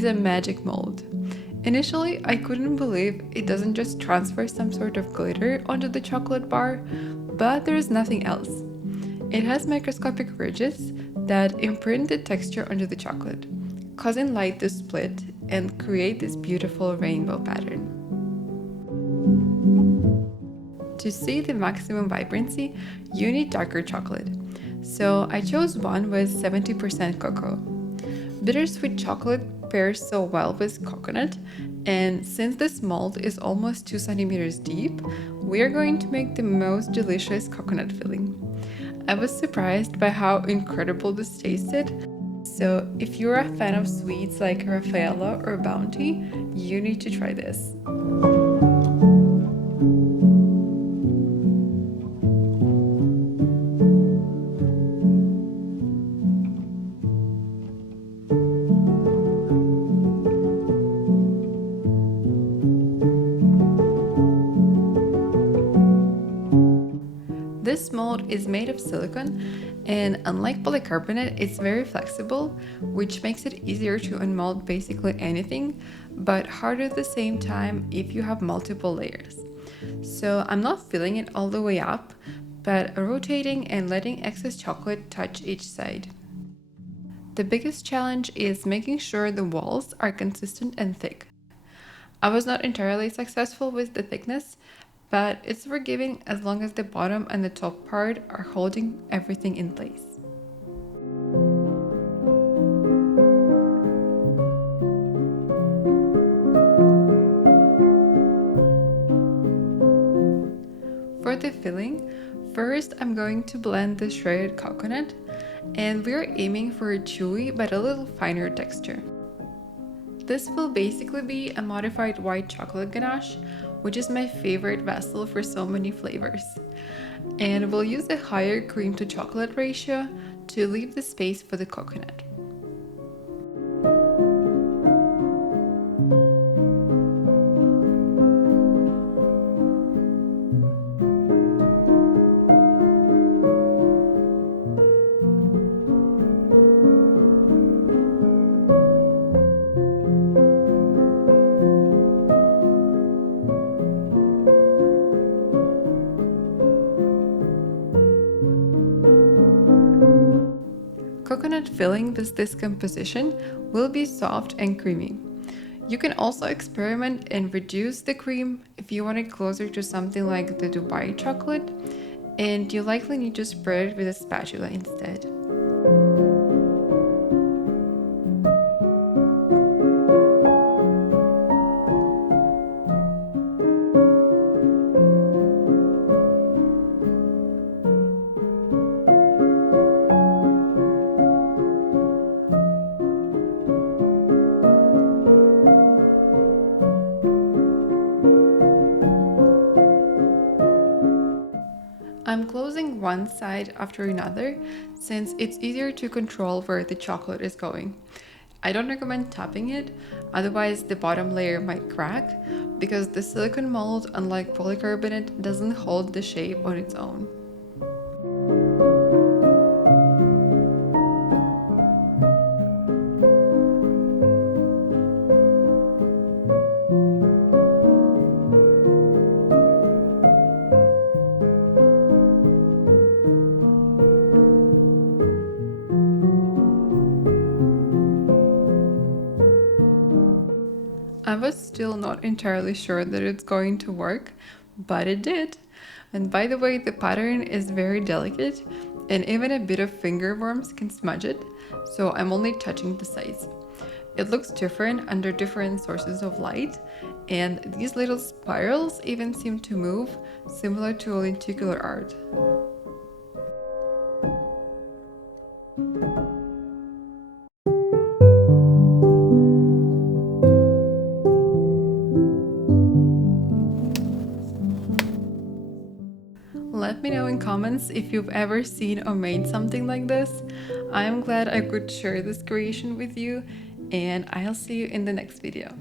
is a magic mold. Initially, I couldn't believe it doesn't just transfer some sort of glitter onto the chocolate bar, but there is nothing else. It has microscopic ridges that imprint the texture onto the chocolate, causing light to split and create this beautiful rainbow pattern. To see the maximum vibrancy, you need darker chocolate. So I chose one with 70% cocoa. Bittersweet chocolate pairs so well with coconut, and since this mold is almost 2 centimeters deep, we are going to make the most delicious coconut filling. I was surprised by how incredible this tasted, so if you're a fan of sweets like Raffaella or Bounty, you need to try this. This mold is made of silicone, and unlike polycarbonate, it's very flexible, which makes it easier to unmold basically anything, but harder at the same time if you have multiple layers. So I'm not filling it all the way up, but rotating and letting excess chocolate touch each side. The biggest challenge is making sure the walls are consistent and thick. I was not entirely successful with the thickness, but it's forgiving as long as the bottom and the top part are holding everything in place. For the filling, first I'm going to blend the shredded coconut, and we're aiming for a chewy but a little finer texture. This will basically be a modified white chocolate ganache, which is my favorite vessel for so many flavors. And we'll use a higher cream to chocolate ratio to leave the space for the coconut. Coconut filling with this composition will be soft and creamy. You can also experiment and reduce the cream if you want it closer to something like the Dubai chocolate, and you likely need to spread it with a spatula instead. I'm closing one side after another since it's easier to control where the chocolate is going. I don't recommend tapping it, otherwise the bottom layer might crack, because the silicone mold, unlike polycarbonate, doesn't hold the shape on its own. I was still not entirely sure that it's going to work, but it did. And by the way, the pattern is very delicate, and even a bit of finger worms can smudge it, so I'm only touching the sides. It looks different under different sources of light, and these little spirals even seem to move, similar to a lenticular art. Let me know in comments if you've ever seen or made something like this. I'm glad I could share this creation with you, and I'll see you in the next video.